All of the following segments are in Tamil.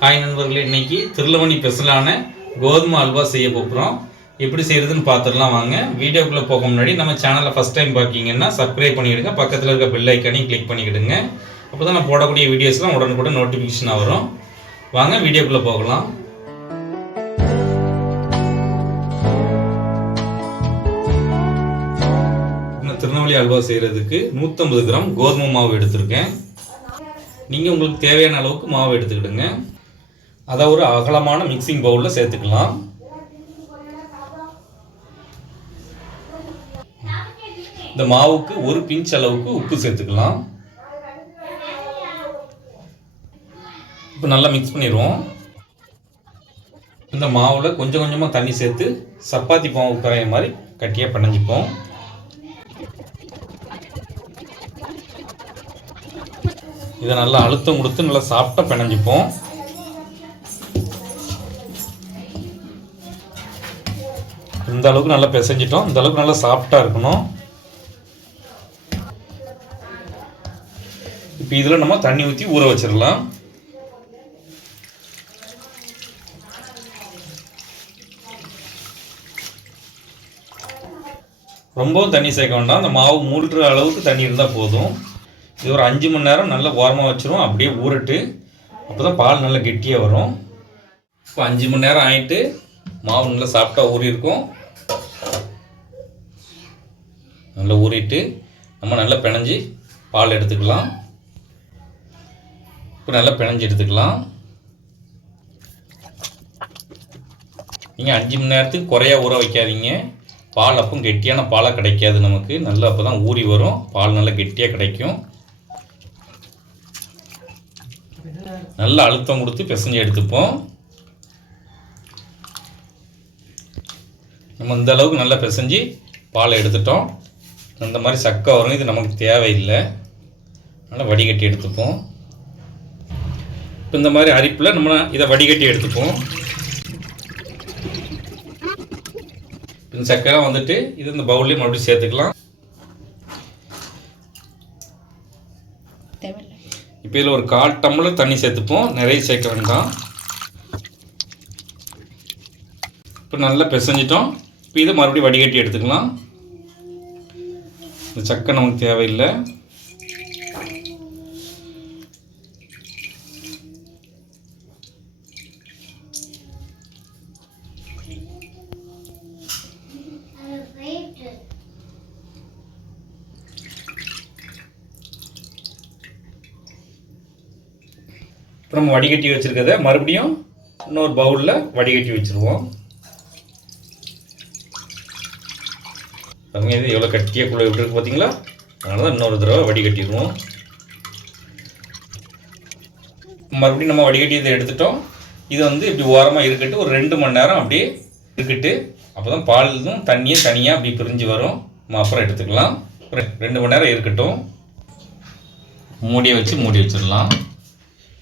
ஹாய் நண்பர்களே இன்னைக்கு திருளவணி ஸ்பெஷலான கோதுமை அல்வா செய்ய போகிறோம் எப்படி செய்கிறதுன்னு பார்த்துடலாம் வாங்க. வீடியோக்குள்ளே போக முன்னாடி நம்ம சேனலை ஃபஸ்ட் டைம் பார்க்கிங்கன்னா சப்ஸ்கிரைப் பண்ணிவிடுங்க பக்கத்தில் இருக்க பெல் ஐக்கானையும் கிளிக் பண்ணிக்கிடுங்க. அப்போ தான் நான் போடக்கூடிய வீடியோஸ்லாம் உடனுக்குடன் நோட்டிஃபிகேஷனாக வரும். வாங்க வீடியோக்குள்ளே போகலாம். திருநெல்வேலி அல்வா செய்கிறதுக்கு நூற்றம்பது கிராம் கோதுமை மாவு எடுத்திருக்கேன். நீங்கள் உங்களுக்கு தேவையான அளவுக்கு மாவு எடுத்துக்கிடுங்க. அதை ஒரு அகலமான மிக்சிங் பவுலில் சேர்த்துக்கலாம். இந்த மாவுக்கு ஒரு பிஞ்ச் அளவுக்கு உப்பு சேர்த்துக்கலாம். இப்போ நல்லா மிக்ஸ் பண்ணிடுவோம். இந்த மாவில் கொஞ்சம் கொஞ்சமாக தண்ணி சேர்த்து சப்பாத்தி மாவு குறைய மாதிரி கட்டியாக பிணைஞ்சிப்போம். இதை நல்லா அழுத்தம் கொடுத்து நல்லா சாப்பிட்டா பிணைஞ்சிப்போம். இந்த அளவுக்கு நல்லா பிசைஞ்சிட்டோம். இந்த அளவுக்கு நல்லா சாஃப்டாக இருக்கணும். இப்போ இதில் நம்ம தண்ணி ஊற்றி ஊற வச்சிடலாம். ரொம்பவும் தண்ணி சேர்க்க வேண்டாம். அந்த மாவு மூழ்கிற அளவுக்கு தண்ணி இருந்தால் போதும். இது ஒரு அஞ்சு மணி நேரம் நல்லா ஓரமாக வச்சிரும். அப்படியே ஊறட்டு. அப்போ தான் பால் நல்லா கெட்டியாக வரும். இப்போ அஞ்சு மணி நேரம் ஆகிட்டு மாவு நல்லா சாப்பிட்டா ஊறி இருக்கும் நல்லா ஊறிட்டு நம்ம நல்லா பிணைஞ்சி பால் எடுத்துக்கலாம். இப்போ நல்லா பிணைஞ்சி எடுத்துக்கலாம். நீங்கள் அஞ்சு மணி நேரத்துக்கு குறையா ஊற வைக்காதீங்க. பால் அப்போ கெட்டியான பாலாக கிடைக்காது நமக்கு. நல்லா அப்போ தான் ஊறி வரும். பால் நல்லா கெட்டியாக கிடைக்கும். நல்லா அழுத்தம் கொடுத்து பிசைஞ்சு எடுத்துப்போம். நம்ம இந்த அளவுக்கு நல்லா பிசைஞ்சு பாலை எடுத்துட்டோம். அந்த மாதிரி சக்கை வரும் இது நமக்கு தேவையில்லை. நல்லா வடிகட்டி எடுத்துப்போம். இப்போ இந்த மாதிரி அரிப்பில் நம்ம இதை வடிகட்டி எடுத்துப்போம். இந்த சக்கரை வந்துட்டு இது இந்த பவுல்லையும் மறுபடியும் சேர்த்துக்கலாம். இப்போ இதில் ஒரு கால் டம்ளர் தண்ணி சேர்த்துப்போம். நிறைய சேர்க்க வேண்டாம். இப்போ நல்லா பிசைஞ்சிட்டோம். இப்போ இதை மறுபடியும் வடிகட்டி எடுத்துக்கலாம். இந்த சக்கை நமக்கு தேவையில்லை. இப்போ நம்ம வடிகட்டி வச்சுருக்கத மறுபடியும் இன்னொரு பவுலில் வடிகட்டி வச்சுருவோம். பாருங்க இது எவ்வளோ கட்டியாக குள்ள எப்படி பார்த்தீங்களா அதனால தான் இன்னொரு தடவை வடிகட்டிடுவோம் மறுபடியும் நம்ம வடிகட்டி இதை எடுத்துட்டோம். இது வந்து இப்படி ஓரமாக இருக்கட்டு ஒரு ரெண்டு மணி நேரம் அப்படியே இருக்கட்டு. அப்போ தான் பாலும் தண்ணியே தனியாக அப்படி பிரிஞ்சு வரும். நம்ம அப்புறம் எடுத்துக்கலாம். ரெண்டு மணி நேரம் இருக்கட்டும். மூடியை வச்சு மூடி வச்சிடலாம்.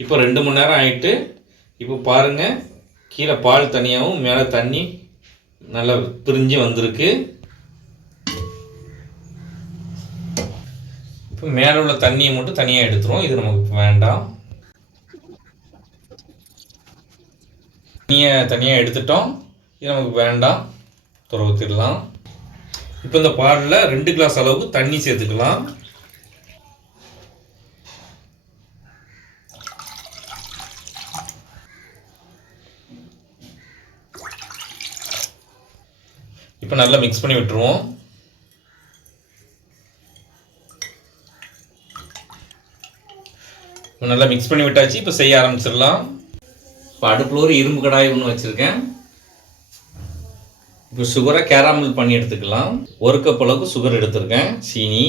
இப்போ ரெண்டு மணி நேரம் ஆகிட்டு இப்போ பாருங்க. கீழே பால் தனியாகவும் மேலே தண்ணி நல்லா பிரிஞ்சு வந்திருக்கு. இப்போ மேலே உள்ள தண்ணியை மட்டும் தனியாக எடுத்துரும். இது நமக்கு வேண்டாம். தண்ணியை தனியாக எடுத்துட்டோம். இது நமக்கு வேண்டாம். துறவுத்திடலாம். இப்போ இந்த பாலில் ரெண்டு கிளாஸ் அளவுக்கு தண்ணி சேர்த்துக்கலாம். இப்போ நல்லா மிக்ஸ் பண்ணி விட்டுருவோம். இப்போ நல்லா மிக்ஸ் பண்ணி விட்டாச்சு. இப்போ செய்ய ஆரம்பிச்சிடலாம். இப்போ அடுப்பில் ஒரு இரும்பு கடாய் ஒன்று வச்சுருக்கேன். இப்போ சுகரை கேராமல் பண்ணி எடுத்துக்கலாம். ஒரு கப் அளவுக்கு சுகர் எடுத்திருக்கேன். சீனி.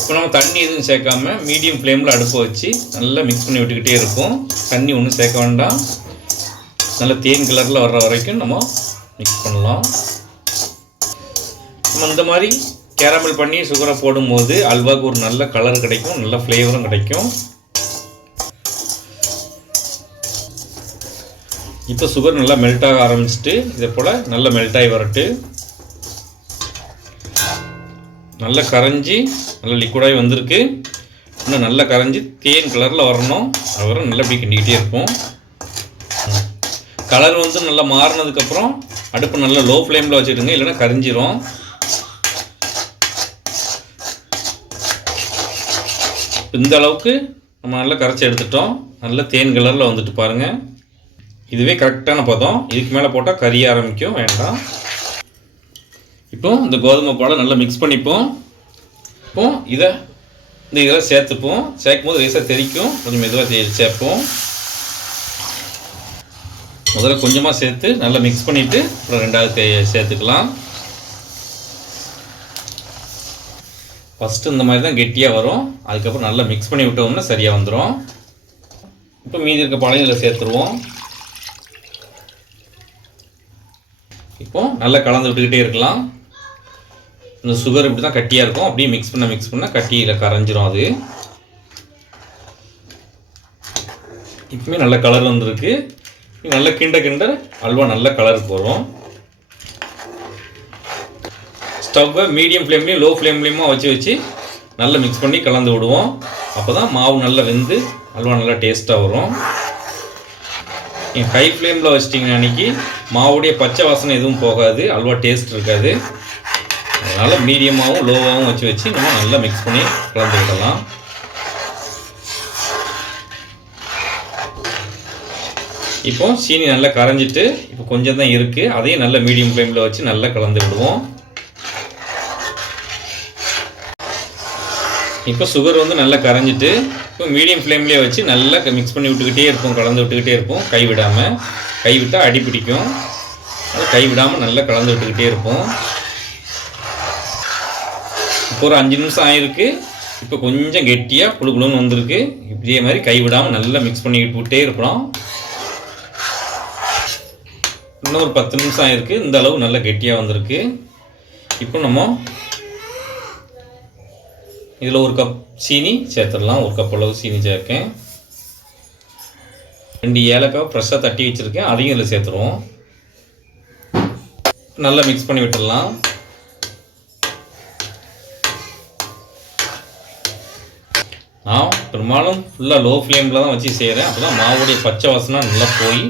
இப்போ நம்ம தண்ணி எதுவும் சேர்க்காம மீடியம் ஃப்ளேமில் அடுப்பை வச்சு நல்லா மிக்ஸ் பண்ணி விட்டுக்கிட்டே இருக்கும் தண்ணி ஒன்றும் சேர்க்க வேண்டாம். நல்லா தேன் கலரில் வர்ற வரைக்கும் நம்ம மிக்ஸ் பண்ணலாம். நம்ம இந்த மாதிரி கேரமல் பண்ணி சுகரை போடும்போது அல்வாவுக்கு ஒரு நல்ல கலர் கிடைக்கும் நல்ல ஃப்ளேவரும் கிடைக்கும். இப்போ சுகர் நல்லா மெல்ட் ஆக ஆரம்பிச்சிட்டு இதே போல் நல்லா மெல்ட் ஆகி வரட்டு. நல்லா கரைஞ்சி நல்லா லிக்விடாகி வந்திருக்கு. இன்னும் நல்லா கரைஞ்சி தேன் கலரில் வரணும். அது நல்லா இப்படி கிண்டிக்கிட்டே இருப்போம். கலர் வந்து நல்லா மாறினதுக்கப்புறம் அடுப்பு நல்லா லோ ஃப்ளேமில் வச்சுடுங்க இல்லைன்னா கரிஞ்சிரும். இந்த அளவுக்கு நம்ம நல்லா கரைச்சி எடுத்துட்டோம். நல்ல தேன் கலரில் வந்துட்டு பாருங்கள் இதுவே கரெக்டான பதம். இதுக்கு மேலே போட்டால் கறி ஆரம்பிக்கும். வேண்டாம். இப்போ இந்த கோதுமை பாலை நல்லா மிக்ஸ் பண்ணிப்போம். இப்போ இதை இந்த இதெல்லாம் சேர்த்துப்போம். சேர்க்கும் போது லேசாக தெரிக்கும் கொஞ்சம் மெதுவாக சேர்ப்போம். முதல்ல கொஞ்சமாக சேர்த்து நல்லா மிக்ஸ் பண்ணிவிட்டு அப்புறம் ரெண்டாவது சேர்த்துக்கலாம். ஃபஸ்ட்டு இந்த மாதிரி தான் கெட்டியாக வரும். அதுக்கப்புறம் நல்லா மிக்ஸ் பண்ணி விட்டோம்னா சரியாக வந்துடும் இப்போ மீதி இருக்க பாலையும் இதில் சேர்த்துருவோம். இப்போ நல்லா கலந்து விட்டுக்கிட்டே இருக்கலாம். இந்த சுகர் இப்படி தான் கட்டியாக இருக்கும். அப்படியே மிக்ஸ் பண்ண மிக்ஸ் பண்ண கட்டியில் கரைஞ்சிரும் அது. இப்போமே நல்ல கலர் வந்திருக்கு. நல்லா நல்ல கிண்ட கிண்ட அல்வா நல்ல கலருக்கு வரும். ஸ்டவ்வை மீடியம் ஃப்ளேம்லேயும் லோ ஃப்ளேம்லேயுமா வச்சு வச்சு நல்லா மிக்ஸ் பண்ணி கலந்து விடுவோம். அப்போ தான் மாவு நல்லா வெந்து அல்வா நல்லா டேஸ்ட்டாக வரும். நீங்கள் ஹை ஃப்ளேமில் வச்சிட்டிங்க அன்றைக்கி மாவுடைய பச்சை வாசனை எதுவும் போகாது அல்வா டேஸ்ட் இருக்காது. அதனால் மீடியமாகவும் லோவாகவும் வச்சு வச்சு நம்ம நல்லா மிக்ஸ் பண்ணி கலந்து விடலாம். இப்போ சீனி நல்லா கரைஞ்சிட்டு இப்போ கொஞ்சம் தான் இருக்குது அதையும் நல்லா மீடியம் ஃப்ளேமில் வச்சு நல்லா கலந்து விடுவோம். இப்போ சுகர் வந்து நல்லா கரைஞ்சிட்டு இப்போ மீடியம் ஃப்ளேம்லேயே வச்சு நல்லா மிக்ஸ் பண்ணி விட்டுக்கிட்டே இருப்போம் கலந்து விட்டுக்கிட்டே இருப்போம் கை விடாமல் கை விட்டால் அடி பிடிக்கும். அது கை விடாமல் நல்லா கலந்து விட்டுக்கிட்டே இருப்போம். இப்போ ஒரு அஞ்சு நிமிஷம் ஆயிருக்கு. இப்போ கொஞ்சம் கெட்டியாக குழு குழுன்னு வந்திருக்கு. இதே மாதிரி கை விடாமல் நல்லா மிக்ஸ் பண்ணிக்கிட்டு விட்டே இருக்கிறோம் இன்னும் ஒரு பத்து நிமிஷம் ஆயிருக்கு. இந்த அளவு நல்லா கெட்டியாக வந்திருக்கு. இப்போ நம்ம இதில் ஒரு கப் சீனி சேர்த்துடலாம். ஒரு கப் அளவு சீனி சேர்க்கேன். ரெண்டு ஏலக்காய் ஃப்ரெஷ்ஷாக தட்டி வச்சுருக்கேன். அதையும் இதில் சேர்த்துருவோம். நல்லா மிக்ஸ் பண்ணி விட்டுடலாம். நான் பெரும்பாலும் ஃபுல்லாக லோ ஃப்ளேமில் தான் வச்சு செய்கிறேன் அப்போ தான் மாவுடைய பச்சை வாசனை நல்லா போய்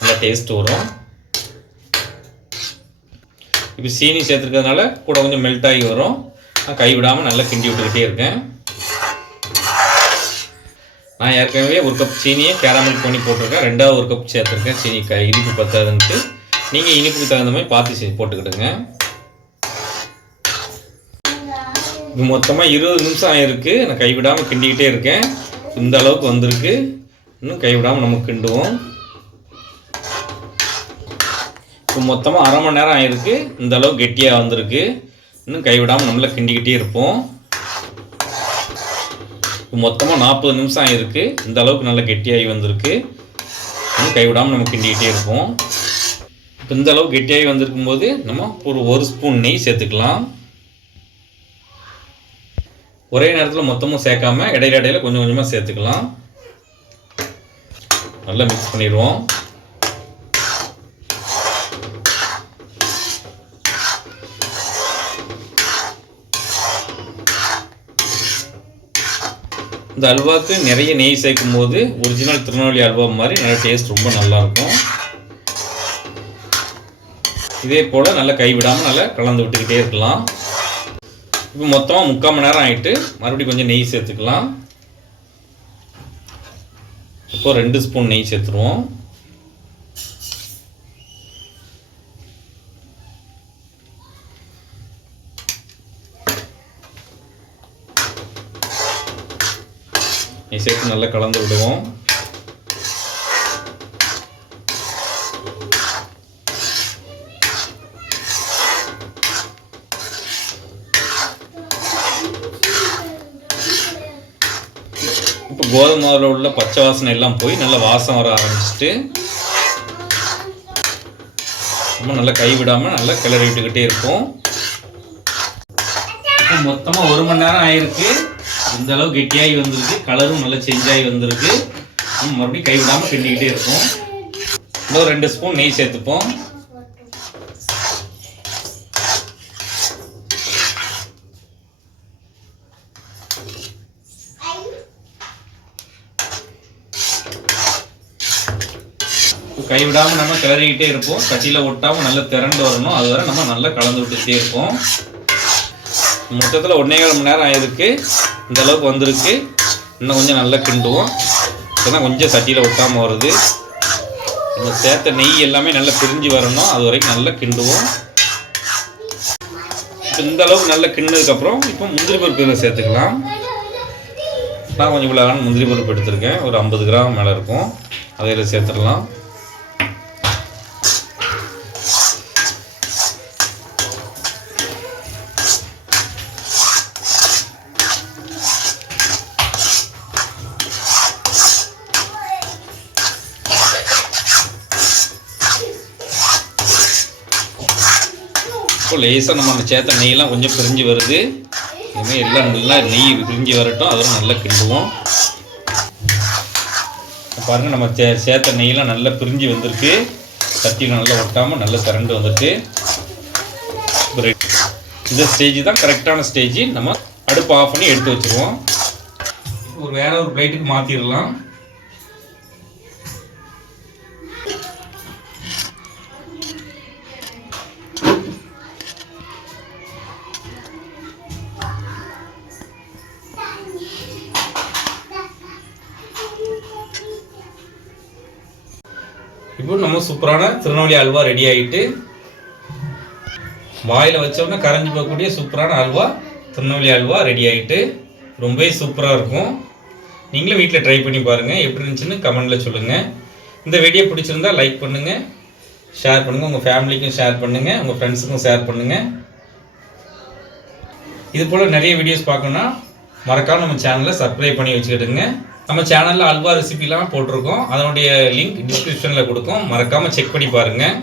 நல்லா டேஸ்ட் வரும். இப்போ சீனி சேர்த்துருக்கிறதுனால கூட கொஞ்சம் மெல்ட் ஆகி வரும். நான் நல்லா கிண்டி விட்டுக்கிட்டே இருக்கேன். நான் ஏற்கனவே ஒரு கப் சீனியை கேரமல் பண்ணி போட்டிருக்கேன். ரெண்டாவது ஒரு கப் சேர்த்துருக்கேன். சீனி க இனிப்பு பத்தாதுன்ட்டு. நீங்கள் இனிப்புக்கு தகுந்த மாதிரி பார்த்து செ- போட்டுக்கிடுங்க. இது மொத்தமாக இருபது நிமிஷம் ஆயிருக்கு. நான் கைவிடாமல் கிண்டிக்கிட்டே இருக்கேன். இந்த அளவுக்கு வந்திருக்கு. இன்னும் கைவிடாமல் நம்ம கிண்டுவோம். இப்போ மொத்தமாக அரை மணி நேரம் ஆயிருக்கு. இந்த அளவுக்கு கெட்டியாக வந்திருக்கு. இன்னும் கைவிடாமல் நம்மளை கிண்டிக்கிட்டே இருப்போம். இப்போ மொத்தமாக நாற்பது நிமிஷம் ஆகிருக்கு இந்த அளவுக்கு நல்லா கெட்டியாகி வந்திருக்கு. இன்னும் கைவிடாமல் நம்ம கிண்டிக்கிட்டே இருப்போம். இப்போ இந்த அளவு கெட்டியாகி வந்திருக்கும் போது நம்ம ஒரு ஒரு ஸ்பூன் நெய் சேர்த்துக்கலாம். ஒரே நேரத்தில் மொத்தமும் சேர்க்காம இடையில இடையில கொஞ்சம் கொஞ்சமாக சேர்த்துக்கலாம். நல்லா மிக்ஸ் பண்ணிடுவோம். இந்த அல்வாவுக்கு நிறைய நெய் சேர்க்கும் போது ஒரிஜினல் திருநெல்வேலி அல்வா மாதிரி நல்ல டேஸ்ட் ரொம்ப நல்லாயிருக்கும். இதே போல் நல்லா கைவிடாமல் நல்லா கலந்து விட்டுக்கிட்டே இருக்கலாம். இப்போ மொத்தமாக முக்கால் மணி நேரம் ஆகிட்டு மறுபடியும் கொஞ்சம் நெய் சேர்த்துக்கலாம். இப்போ ரெண்டு ஸ்பூன் நெய் சேர்த்துருவோம். நெய் சேர்த்து நல்லா கலந்து விடுவோம். இப்போ கோதுமை மாவில் உள்ள பச்சை வாசனை எல்லாம் போய் நல்லா வாசம் வர ஆரம்பிச்சிட்டு நம்ம நல்லா கை விடாமல் நல்லா கிளறி விட்டுக்கிட்டே இருப்போம். மொத்தமாக ஒரு மணி நேரம் ஆயிருக்கு. இந்த அளவு கெட்டியாகி வந்திருக்கு. கலரும் நல்லா சேஞ்ச் வந்திருக்கு. மறுபடியும் கைவிடாமல் கிண்டிக்கிட்டே இருப்போம். இன்னும் ரெண்டு ஸ்பூன் நெய் சேர்த்துப்போம். கைவிடாமல் நம்ம கிளறிக்கிட்டே இருப்போம். கட்டியில் ஒட்டாமல் நல்லா திரண்டு வரணும். அது வரை நம்ம நல்லா கலந்து விட்டுட்டே இருப்போம் மொத்தத்தில் ஒன்றே கால் மணி நேரம் ஆயிருக்கு. இந்த அளவுக்கு வந்திருக்கு. இன்னும் கொஞ்சம் நல்லா கிண்டுவோம். இப்போதான் கொஞ்சம் சட்டியில் ஒட்டாமல் வருது. நம்ம சேர்த்த நெய் எல்லாமே நல்லா பிரிஞ்சு வரணும். அது வரைக்கும் நல்லா கிண்டுவோம். இப்போ இந்த அளவுக்கு நல்லா கிண்டதுக்கப்புறம் இப்போ முந்திரி பருப்பு இதில் சேர்த்துக்கலாம். நான் கொஞ்சம் இவ்வளோ முந்திரி பருப்பு எடுத்திருக்கேன். ஒரு ஐம்பது கிராம் மேலே இருக்கும். அதையில் சேர்த்துடலாம். லேசாக நம்ம அந்த சேர்த்த நெய்யெல்லாம் கொஞ்சம் பிரிஞ்சு வருது. இனிமேல் எல்லாம் நல்லா நெய் பிரிஞ்சு வரட்டும். அதெல்லாம் நல்லா கிண்டுவோம். பாருங்கள் நம்ம சே சேர்த்த நெய்யெல்லாம் நல்லா பிரிஞ்சு வந்திருக்கு. சட்டியில் நல்லா ஒட்டாமல் நல்லா திரண்டு வந்துட்டு இந்த ஸ்டேஜ் தான் கரெக்டான ஸ்டேஜ் நம்ம அடுப்பு ஆஃப் பண்ணி எடுத்து வச்சுருவோம். ஒரு வேற ஒரு பிளேட்டுக்கு மாற்றிடலாம் இப்போ நம்ம சூப்பரான திருநெல்வேலி அல்வா ரெடி ஆகிட்டு வாயில் வச்சோடனே கரைஞ்சி போகக்கூடிய சூப்பரான அல்வா திருநெல்வேலி அல்வா ரெடி ஆகிட்டு ரொம்பவே சூப்பராக இருக்கும். நீங்களும் வீட்டில் ட்ரை பண்ணி பாருங்கள் எப்படி இருந்துச்சுன்னு கமெண்டில் சொல்லுங்கள் இந்த வீடியோ பிடிச்சிருந்தா லைக் பண்ணுங்கள் ஷேர் பண்ணுங்கள் உங்கள் ஃபேமிலிக்கும் ஷேர் பண்ணுங்கள் உங்கள் ஃப்ரெண்ட்ஸுக்கும் ஷேர் பண்ணுங்கள் இது போல் நிறைய வீடியோஸ் பார்க்கணுன்னா மறக்காம நம்ம சேனலை சப்ஸ்கிரைப் பண்ணி வச்சுக்கிடுங்க. நம்ம சேனலில் அல்வா ரெசிபிலாம் போட்டிருக்கோம். அதனுடைய லிங்க் டிஸ்கிரிப்ஷனில் கொடுக்கும். மறக்காமல் செக் பண்ணி பாருங்கள்